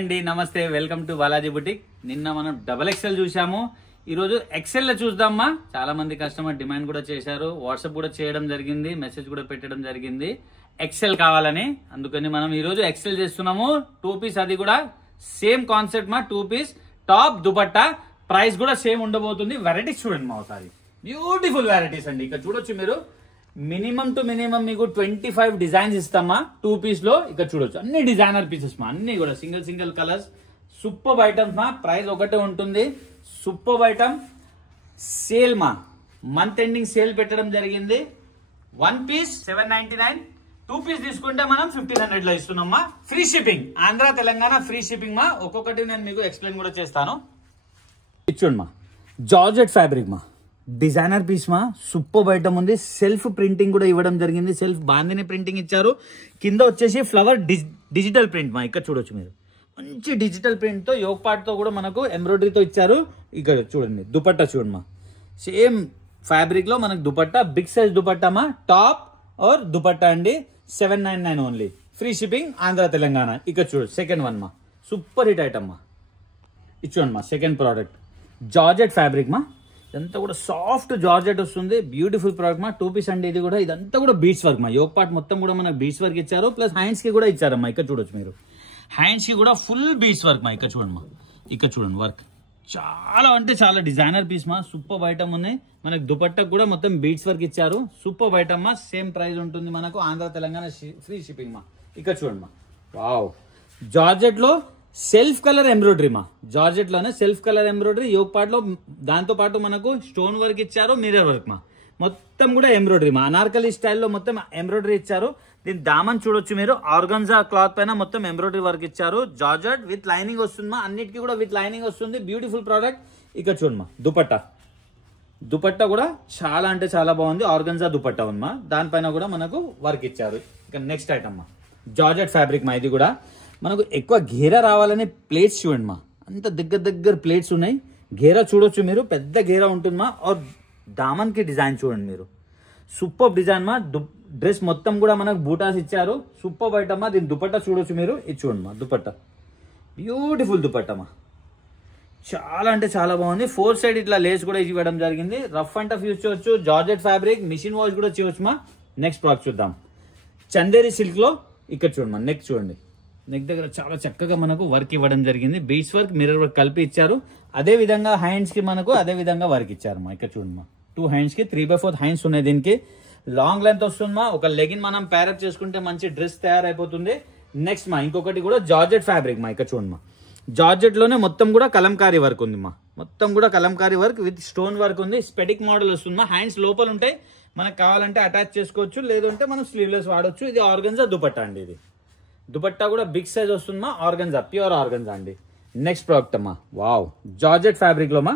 Hi అండి, నమస్తే. Welcome to Balaji boutique. నిన్న మనం XXL చూసాము, ఈరోజు XL లో చూద్దామా. చాలా మంది కస్టమర్ డిమాండ్ కూడా చేశారు, వాట్సాప్ కూడా చేయడం జరిగింది, మెసేజ్ కూడా పెట్టడం జరిగింది XL కావాలని. అందుకని మనం ఈరోజు XL చేస్తున్నాము. 2 పీస్, అది కూడా సేమ్ కాన్సెప్ట్ మా. 2 పీస్ టాప్ దుపట్టా, ప్రైస్ కూడా సేమ్ ఉండబోతుంది. వెరైటీస్ చూడండి మా, ఒకసారి బ్యూటిఫుల్ వెరైటీస్ అండి. ఇక్కడ చూడొచ్చు మీరు, మినిమం టు మినిమం మీకు 25 డిజైన్స్ ఇస్తామా 2 పీస్ లో. ఇక్కడ చూడొచ్చు అన్ని డిజైనర్ పీసెస్ మా, అన్ని కూడా సింగిల్ కలర్స్. సూపర్ ఐటమ్స్ మా, ప్రైస్ ఒకటే ఉంటుంది. Super item. సేల్ మా, మంత్ ఎండింగ్ సేల్ పెట్టడం జరిగింది. 1 పీస్ 799, 2 పీస్ తీసుకుంటే మనం 1500 లో ఇస్తున్నామా. Free shipping, Andhra Telangana free shipping మా. ఒక్కొక్కటి నేను మీకు ఎక్స్ప్లెయిన్ కూడా చేస్తాను. చూడండి మా, జార్జెట్ ఫ్యాబ్రిక్ మా, డిజైనర్ పీస్ మా. సూపర్ ఐటమ్ ఉంది. సెల్ఫ్ ప్రింటింగ్ కూడా ఇవ్వడం జరిగింది. సెల్ఫ్ బాందిని ప్రింటింగ్ ఇచ్చారు. కింద వచ్చేసి ఫ్లవర్ డిజిటల్ ప్రింట్ మా. ఇక్కడ చూడొచ్చు మీరు, మంచి డిజిటల్ ప్రింట్ తో యోగ్ పార్ట్ తో కూడా మనకు ఎంబ్రాయిడరీతో ఇచ్చారు. ఇక్కడ చూడండి దుపట్టా చూడండి మా, సేమ్ ఫ్యాబ్రిక్ లో మనకు దుపట్టా, బిగ్ సైజ్ దుపట్టా మా. టాప్ ఆర్ దుపట్టా అండి, 799 only. Free shipping Andhra Telangana. ఇక్కడ చూడండి సెకండ్ వన్ మా, సూపర్ హిట్ ఐటమ్ మా. ఇచ్చోండి మా సెకండ్ ప్రోడక్ట్, జార్జెట్ ఫ్యాబ్రిక్ మా. ఇదంతా కూడా సాఫ్ట్ జార్జెట్ వస్తుంది. బ్యూటిఫుల్ ప్రోడక్ట్ మా. 2 పీస్ అండి ఇది కూడా. ఇదంతా కూడా బీడ్స్ వర్క్ మా. యోగ్ పార్ట్ మొత్తం కూడా మనకు బీడ్స్ వర్క్ ఇచ్చారు, ప్లస్ హ్యాండ్స్ కి కూడా ఇచ్చారమ్మా. ఇక్కడ చూడొచ్చు మీరు, హ్యాండ్స్ కి కూడా ఫుల్ బీడ్స్ వర్క్ మా. ఇక్కడ చూడండి మా, ఇక్కడ చూడండి వర్క్ చాలా అంటే చాలా డిజైనర్ పీస్ మా. సూపర్ ఐటమ్ ఉన్నాయి. మనకు దుపట్టాకు కూడా మొత్తం బీడ్స్ వర్క్ ఇచ్చారు. సూపర్ ఐటమ్ మా. సేమ్ ప్రైస్ ఉంటుంది మనకు, ఆంధ్ర తెలంగాణ ఫ్రీ షిప్పింగ్ మా. ఇక్కడ చూడండి మా, వావ్. జార్జెట్ లో సెల్ఫ్ కలర్ ఎంబ్రాయిడరీ మా. జార్జెట్ లోనే self colour embroidery yoke part లో. దాంతో పాటు మనకు స్టోన్ వర్క్ ఇచ్చారు, మిర్రర్ వర్క్ మా. మొత్తం కూడా ఎంబ్రాయిడరీ మా. అనార్కలి స్టైల్లో మొత్తం ఎంబ్రాయిడరీ ఇచ్చారు. దీని దామన్ చూడొచ్చు మీరు, ఆర్గన్జా క్లాత్ పైన మొత్తం ఎంబ్రాయిడరీ వర్క్ ఇచ్చారు. జార్జెట్ విత్ లైనింగ్ వస్తుంది మా. అన్నిటికీ కూడా విత్ లైనింగ్ వస్తుంది. Beautiful product. ఇక్కడ చూడండి మా, దుపట్టా కూడా చాలా అంటే చాలా బాగుంది. ఆర్గన్జా దుపట్టా ఉంది మా. దానిపైన కూడా మనకు వర్క్ ఇచ్చారు. ఇక నెక్స్ట్ ఐటమ్ మా, జార్జెట్ ఫ్యాబ్రిక్ మా. ఇది కూడా మనకు ఎక్కువ ఘేరా రావాలని ప్లేట్స్ చూడండి మా, అంత దగ్గర ప్లేట్స్ ఉన్నాయి. ఘేరా చూడొచ్చు మీరు, పెద్ద ఘేరా ఉంటుంది మా. और దామన్ కి డిజైన్ చూడండి మీరు, సూపర్ డిజైన్ మా. డ్రెస్ మొత్తం కూడా మనకు బూటాస్ ఇచ్చారు. సూపర్ ఐటమ్ మా. దీని దుపట్టా చూడొచ్చు మీరు, ఇది చూడండి మా దుపట్టా. బ్యూటిఫుల్ దుపట్టా మా, చాలా అంటే చాలా బాగుంది. 4 సైడ్ ఇట్లా లేస్ కూడా ఇవ్వడం జరిగింది. రఫ్ అండ్ టఫ్ యూజ్ చేయొచ్చు. జార్జెట్ ఫ్యాబ్రిక్, మిషన్ వాష్ కూడా చేయొచ్చు మా. నెక్స్ట్ ప్రోడక్ట్ చూద్దాం, చందేరి సిల్క్ లో. ఇక్కడ చూడండి మా, నెక్ చూడండి, నెక్ దగ్గర చాలా చక్కగా మనకు వర్క్ ఇవ్వడం జరిగింది. బీడ్స్ వర్క్, మిర్రర్ వర్క్ కలిపి ఇచ్చారు. అదే విధంగా హ్యాండ్స్ కి మనకు అదే విధంగా వర్క్ ఇచ్చారు మా. ఇక్కడ చూడండి మా, 2 హ్యాండ్స్ కి 3/4 హ్యాండ్స్ ఉన్నాయి. దీనికి లాంగ్ లెంత్ వస్తుంది మా. ఒక లెగిన్ మనం ప్యారప్ చేసుకుంటే మంచి డ్రెస్ తయారైపోతుంది. నెక్స్ట్ మా, ఇంకొకటి కూడా జార్జెట్ ఫ్యాబ్రిక్ మా. ఇక్కడ చూడండి మా, జార్జెట్ లోనే మొత్తం కూడా కలంకారీ వర్క్ ఉంది మా. మొత్తం కూడా Kalamkari work with stone work ఉంది. స్పెటిక్ మోడల్ వస్తుంది మా. హ్యాండ్స్ లోపల ఉంటాయి, మనకు కావాలంటే అటాచ్ చేసుకోవచ్చు, లేదంటే మనం స్లీవ్లెస్ వాడొచ్చు. ఇది ఆర్గన్జా దుపట్టా అండి. ఇది దుపట్టా కూడా బిగ్ సైజ్ వస్తుంది మా. ఆర్గన్జా, ప్యూర్ ఆర్గన్జా అండి. నెక్స్ట్ ప్రోడక్ట్ అమ్మా, వావ్. జార్జెట్ ఫ్యాబ్రిక్ లో మా,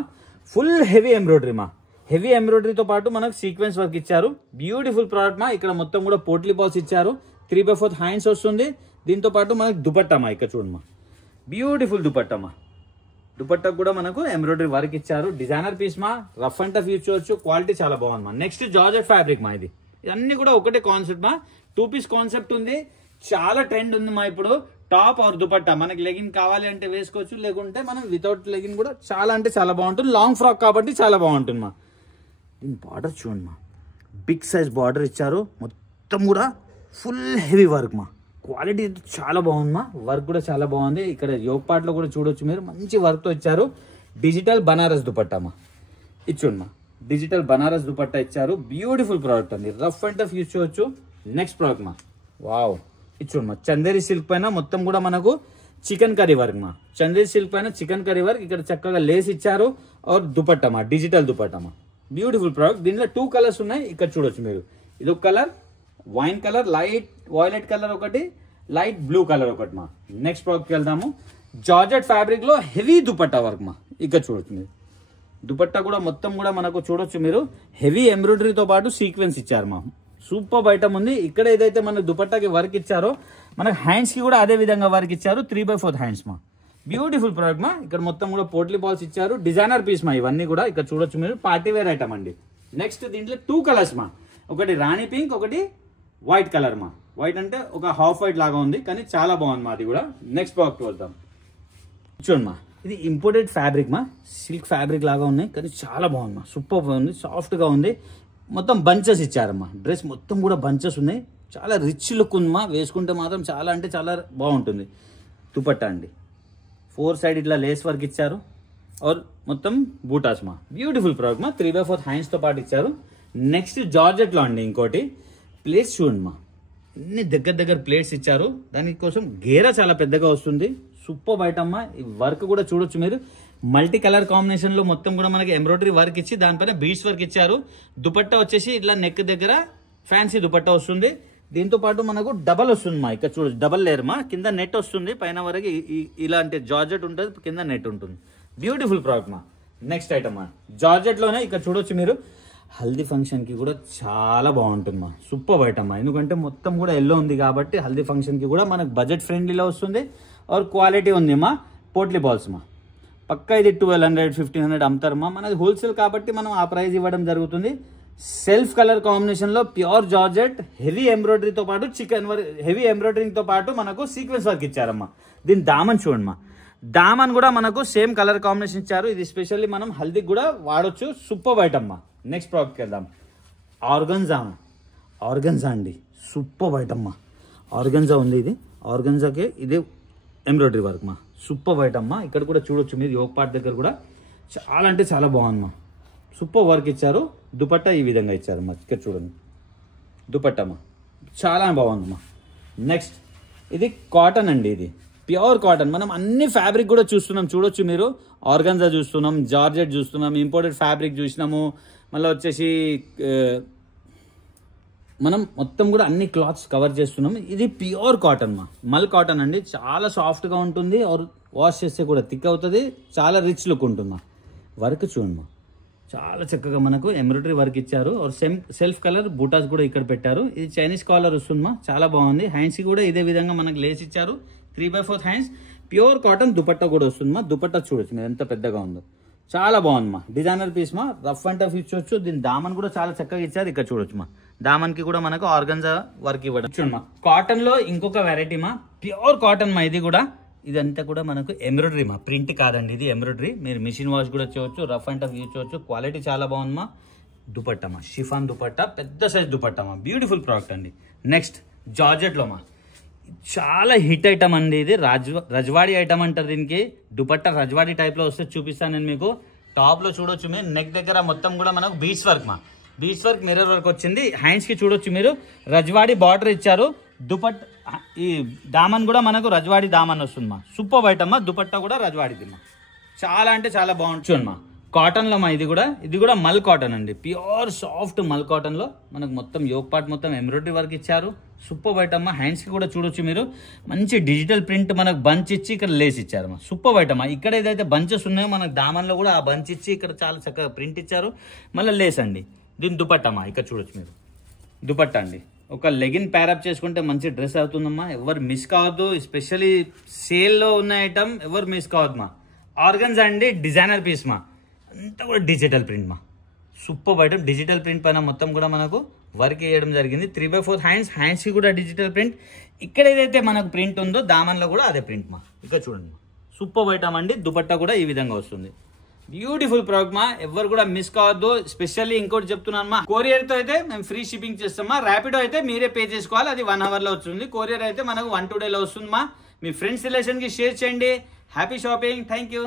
ఫుల్ హెవీ ఎంబ్రాయిడరీ మా. హెవీ ఎంబ్రాయిడరీతో పాటు మనకు సీక్వెన్స్ వర్క్ ఇచ్చారు. బ్యూటిఫుల్ ప్రోడక్ట్ మా. ఇక్కడ మొత్తం కూడా పోట్లీ బాల్స్ ఇచ్చారు. 3/4 హ్యాండ్స్ వస్తుంది. దీంతో పాటు మనకు దుపట్టా మా. ఇక్కడ చూడమ్మా, బ్యూటిఫుల్ దుపట్టా మా. దుపట్టా కూడా మనకు ఎంబ్రాయిడరీ వర్క్ ఇచ్చారు. డిజైనర్ పీస్ మా. రఫ్ అండ్ టఫ్ యూజ్ చేయొచ్చు. క్వాలిటీ చాలా బాగుంది మా. నెక్స్ట్ జార్జెట్ ఫ్యాబ్రిక్ మా. ఇది ఇవన్నీ కూడా ఒకటే కాన్సెప్ట్ మా. 2 పీస్ కాన్సెప్ట్ ఉంది. చాలా ట్రెండ్ ఉంది మా ఇప్పుడు. టాప్ ఆర్ దుపట్టా, మనకి లెగిన్ కావాలి అంటే వేసుకోవచ్చు, లేకుంటే మనం వితౌట్ లెగిన్ కూడా చాలా అంటే చాలా బాగుంటుంది. లాంగ్ ఫ్రాక్ కాబట్టి చాలా బాగుంటుంది మా. దీని బార్డర్ చూడండి మా, బిగ్ సైజ్ బార్డర్ ఇచ్చారు. మొత్తం కూడా ఫుల్ హెవీ వర్క్ మా. క్వాలిటీ చాలా బాగుంది మా. వర్క్ కూడా చాలా బాగుంది. ఇక్కడ యోగ్ పార్ట్ లో కూడా చూడొచ్చు మీరు, మంచి వర్క్ తో ఇచ్చారు. డిజిటల్ బనారస్ దుపట్టా మా. ఇచ్చోండి మా, డిజిటల్ బనారస్ దుపట్టా ఇచ్చారు. బ్యూటిఫుల్ ప్రోడక్ట్ అండి. రఫ్ అండ్ టఫ్ యూజ్ చేయొచ్చు. నెక్స్ట్ ప్రోడక్ట్ మా, వావ్. ఇచ్చోండి మా, చందేరి సిల్క్ పైన మొత్తం కూడా మనకు చికెన్ కర్రీ వర్క్ మా. చందేరి సిల్క్ పైన చికెన్ కర్రీ వర్క్. ఇక్కడ చక్కగా లేస్ ఇచ్చారు. और దుపట్టా మా, డిజిటల్ దుపట్టా మా. Beautiful product. దీనిలో 2 కలర్స్ ఉన్నాయి. ఇక్కడ చూడొచ్చు మీరు, ఇదొక colour wine colour, light violet colour ఒకటి, లైట్ బ్లూ కలర్ ఒకటి మా. నెక్స్ట్ ప్రోడక్ట్కి వెళ్దాము. జార్జెట్ ఫ్యాబ్రిక్ లో హెవీ దుపట్టా వర్క్ మా. ఇక్కడ చూడొచ్చు మీరు, దుపట్టా కూడా మొత్తం కూడా మనకు చూడొచ్చు మీరు, హెవీ ఎంబ్రాయిడరీతో పాటు సీక్వెన్స్ ఇచ్చారు మా. సూపర్ ఐటమ్ ఉంది. ఇక్కడ ఏదైతే మనకు దుపట్టాకి వర్క్ ఇచ్చారో, మనకు హ్యాండ్స్ కి కూడా అదే విధంగా వర్క్ ఇచ్చారు. 3/4 హ్యాండ్స్ మా. బ్యూటిఫుల్ ప్రోడక్ట్ మా. ఇక్కడ మొత్తం కూడా పోట్లీ బాల్స్ ఇచ్చారు. డిజైనర్ పీస్ మా. ఇవన్నీ కూడా ఇక్కడ చూడొచ్చు మీరు, పార్టీ వేర్ ఐటమ్ అండి. నెక్స్ట్ దీంట్లో 2 కలర్స్ మా. ఒకటి రాణి పింక్, ఒకటి వైట్ కలర్ మా. వైట్ అంటే ఒక హాఫ్ వైట్ లాగా ఉంది, కానీ చాలా బాగుంది మా. అది కూడా నెక్స్ట్ ప్రోడక్ట్ వెళ్తాం. చూడమ్మా, ఇది ఇంపోర్టెడ్ ఫ్యాబ్రిక్ మా, సిల్క్ ఫ్యాబ్రిక్ లాగా ఉన్నాయి కానీ చాలా బాగుంది మా, సూపర్ బాగుంది, సాఫ్ట్గా ఉంది. మొత్తం బంచెస్ ఇచ్చారమ్మా, డ్రెస్ మొత్తం కూడా బంచెస్ ఉన్నాయి, చాలా రిచ్ లుక్ ఉందమ్మా. వేసుకుంటే మాత్రం చాలా అంటే చాలా బాగుంటుంది. దుపట్టా అండి, 4 సైడ్ ఇట్లా లేస్ వర్క్ ఇచ్చారు. और మొత్తం బూటాస్ మా, బ్యూటిఫుల్ ప్రోడక్ట్ మా. 3/4 హ్యాండ్స్ తో పాటు ఇచ్చారు. నెక్స్ట్ జార్జెట్ లో అండి ఇంకోటి ప్లేట్స్ చూడండి మా, అన్ని దగ్గర ప్లేట్స్ ఇచ్చారు. దానికోసం గేరా చాలా పెద్దగా వస్తుంది, సూపర్ ఐటమ్ మా. ఈ వర్క్ కూడా చూడొచ్చు మీరు, మల్టీ కలర్ కాంబినేషన్ లో మొత్తం కూడా మనకి ఎంబ్రాయిడరీ వర్క్ ఇచ్చి దానిపైన బీడ్స్ వర్క్ ఇచ్చారు. దుపట్టా వచ్చేసి ఇట్లా నెక్ దగ్గర ఫ్యాన్సీ దుపట్టా వస్తుంది. దీంతో పాటు మనకు డబల్ వస్తుంది మా, ఇక్కడ చూడొచ్చు డబల్ లేయర్ మా, కింద నెట్ వస్తుంది, పైన వరకు ఇలాంటి జార్జెట్ ఉంటుంది, కింద నెట్ ఉంటుంది. బ్యూటిఫుల్ ప్రోడక్ట్ మా. నెక్స్ట్ ఐటమ్ మా, జార్జెట్ లోనే ఇక్కడ చూడొచ్చు మీరు, హల్దీ ఫంక్షన్ కి కూడా చాలా బాగుంటుంది మా, సూపర్ ఐటమ్ మా. ఎందుకంటే మొత్తం కూడా ఎల్లో ఉంది కాబట్టి హల్దీ ఫంక్షన్ కి కూడా మనకు బడ్జెట్ ఫ్రెండ్లీలో వస్తుంది. और క్వాలిటీ ఉంది మా. పోట్లీ బాల్స్ మా, పక్కా ఇది 1200-1500 అమ్ముతారు మా. మనది హోల్సేల్ కాబట్టి మనం ఆ ప్రైస్ ఇవ్వడం జరుగుతుంది. సెల్ఫ్ కలర్ కాంబినేషన్ లో ప్యూర్ జార్జెట్, హెవీ ఎంబ్రాయిడరీతో పాటు చికెన్ వర్క్, హెవీ ఎంబ్రాయిడరీతో పాటు మనకు సీక్వెన్స్ వర్క్ ఇచ్చారమ్మా. దీని దామన్ చూడండి మా, దామన్ కూడా మనకు సేమ్ కలర్ కాంబినేషన్ ఇచ్చారు. ఇది స్పెషల్లీ మనం హల్దీకి కూడా వాడొచ్చు, సూపర్ ఐటమ్ మా. నెక్స్ట్ ప్రోడక్ట్కి వెళ్దాం. ఆర్గన్జా అండి, సూపర్ ఐటమ్ మా. ఆర్గన్జా ఉంది, ఇది ఆర్గన్జాకి ఇది ఎంబ్రాయిడరీ వర్క్ మా, సూపర్ ఐటమ్ మా. ఇక్కడ కూడా చూడొచ్చు మీరు, యోగ్ పార్ట్ దగ్గర కూడా చాలా అంటే చాలా బాగుంది మా, సూపర్ వర్క్ ఇచ్చారు. దుపట్టా ఈ విధంగా ఇచ్చారు మా, ఇక్కడ చూడండి దుపట్టా మా, చాలా బాగుంది మా. నెక్స్ట్ ఇది కాటన్ అండి, ఇది ప్యూర్ కాటన్. మనం అన్ని ఫ్యాబ్రిక్ కూడా చూస్తున్నాం, చూడొచ్చు మీరు. ఆర్గన్జా చూస్తున్నాం, జార్జెట్ చూస్తున్నాం, ఇంపోర్టెడ్ ఫ్యాబ్రిక్ చూసినాము, మళ్ళీ వచ్చేసి మనం మొత్తం కూడా అన్ని క్లాత్స్ కవర్ చేస్తున్నాం. ఇది ప్యూర్ కాటన్ మా, మల్ కాటన్ అండి, చాలా సాఫ్ట్గా ఉంటుంది. ఆర్ వాష్ చేస్తే కూడా థిక్ అవుతుంది, చాలా రిచ్ లుక్ ఉంటుంది మా. వర్క్ చూడండి మా, చాలా చక్కగా మనకు ఎంబ్రాయిడరీ వర్క్ ఇచ్చారు. और సెల్ఫ్ కలర్ బూటాస్ కూడా ఇక్కడ పెట్టారు. ఇది చైనీస్ కాలర్ వస్తుంది మా, చాలా బాగుంది. హ్యాండ్స్ కి కూడా ఇదే విధంగా మనకు లేస్ ఇచ్చారు. 3/4 హ్యాండ్స్, ప్యూర్ కాటన్ దుపట్టా కూడా వస్తుంది మా. దుపట్టా చూడొచ్చు మీరు ఎంత పెద్దగా ఉందో, చాలా బాగుంది మా. డిజైనర్ పీస్ మా, రఫ్ అండ్ టఫ్ ఇచ్చొచ్చు. దీని దామన్ కూడా చాలా చక్కగా ఇచ్చారు, ఇక్కడ చూడొచ్చు మా. దామన్ కి కూడా మనకు ఆర్గన్జా వర్క్ ఇవ్వడం చూడండి మా. కాటన్ లో ఇంకొక వెరైటీ మా, ప్యూర్ కాటన్ మా. ఇది కూడా, ఇదంతా కూడా మనకు ఎంబ్రాయిడరీ మా, ప్రింట్ కాదండి, ఇది ఎంబ్రాయిడరీ. మీరు మిషన్ వాష్ కూడా చేయవచ్చు, రఫ్ అండ్ టఫ్ యూజ్ చేయవచ్చు. క్వాలిటీ చాలా బాగుంది మా. దుపట్టా మా, షిఫాన్ దుపట్టా, పెద్ద సైజ్ దుపట్టా మా, బ్యూటిఫుల్ ప్రోడక్ట్ అండి. నెక్స్ట్ జార్జెట్ లో మా, చాలా హిట్ ఐటమ్ అండి. ఇది రజ్వాడి ఐటమ్ అంటారు దీనికి. దుపట్టా రజ్వాడి టైప్ లో వస్తే చూపిస్తాను నేను మీకు. టాప్ లో చూడొచ్చు మీరు, నెక్ దగ్గర మొత్తం కూడా మనకు బీడ్స్ వర్క్ మా, బీడ్స్ వర్క్ మిర్రర్ వర్క్ వచ్చింది. హ్యాండ్స్ కి చూడొచ్చు మీరు, రజ్వాడి బార్డర్ ఇచ్చారు. దుపట్ట ఈ దామన్ కూడా మనకు రజ్వాడి దామన్ వస్తుంది మా, సూపర్ ఐటమ్ మా. దుపట్టా కూడా రజ్వాడిది మా, చాలా అంటే చాలా బాగుంటుంది చూడండి మా. కాటన్ లో మా, ఇది కూడా మల్ కాటన్ అండి, ప్యూర్ సాఫ్ట్ మల్ కాటన్ లో మనకు మొత్తం యోగ్ పార్ట్ మొత్తం ఎంబ్రాయిడరీ వర్క్ ఇచ్చారు. సూపర్ ఐటమ్ మా. హ్యాండ్స్ కి కూడా చూడొచ్చు మీరు, మంచి డిజిటల్ ప్రింట్ మనకు బంచ్ ఇచ్చి ఇక్కడ లేస్ ఇచ్చారు మా, సూపర్ ఐటమ్ మా. ఇక్కడ ఏదైతే బంచెస్ ఉన్నాయో మనకు దామన్ లో కూడా ఆ బంచ్ ఇచ్చి ఇక్కడ చాలా చక్కగా ప్రింట్ ఇచ్చారు, మళ్ళీ లేస్ అండి. దీని దుపట్టా మా, ఇక్కడ చూడొచ్చు మీరు, దుపట్టా అండి. ఒక లెగిన్ ప్యారప్ చేసుకుంటే మంచి డ్రెస్ అవుతుందమ్మా, ఎవరు మిస్ కావద్దు. ఎస్పెషల్లీ సేల్లో ఉన్న ఐటమ్ ఎవరు మిస్ కావద్దు మా. ఆర్గన్స్ అండి, డిజైనర్ పీస్ మా, అంతా కూడా డిజిటల్ ప్రింట్ మా, సూపర్ ఐటమ్. డిజిటల్ ప్రింట్ పైన మొత్తం కూడా మనకు వర్క్ వేయడం జరిగింది. 3/4 హ్యాండ్స్ కి కూడా డిజిటల్ ప్రింట్. ఇక్కడ ఏదైతే మనకు ప్రింట్ ఉందో దామన్ లో కూడా అదే ప్రింట్ మా, ఇక్కడ చూడండి మా, సూపర్ ఐటమ్ అండి. దుపట్టా కూడా ఈ విధంగా వస్తుంది, బ్యూటిఫుల్ ప్రోడక్ట్ మా, ఎవరు కూడా మిస్ కావద్దు. స్పెషల్లీ ఇంకోటి చెప్తున్నాను మా, కొరియర్ తో అయితే మేము ఫ్రీ షిప్పింగ్ చేస్తాం మా. ర్యాపిడో అయితే మీరే పే చేసుకోవాలి, అది 1 hour లో వస్తుంది. కొరియర్ అయితే మనకు 1-2 days వస్తుంది మా. మీ ఫ్రెండ్స్ రిలేషన్ కి షేర్ చేయండి. Happy shopping, thank you.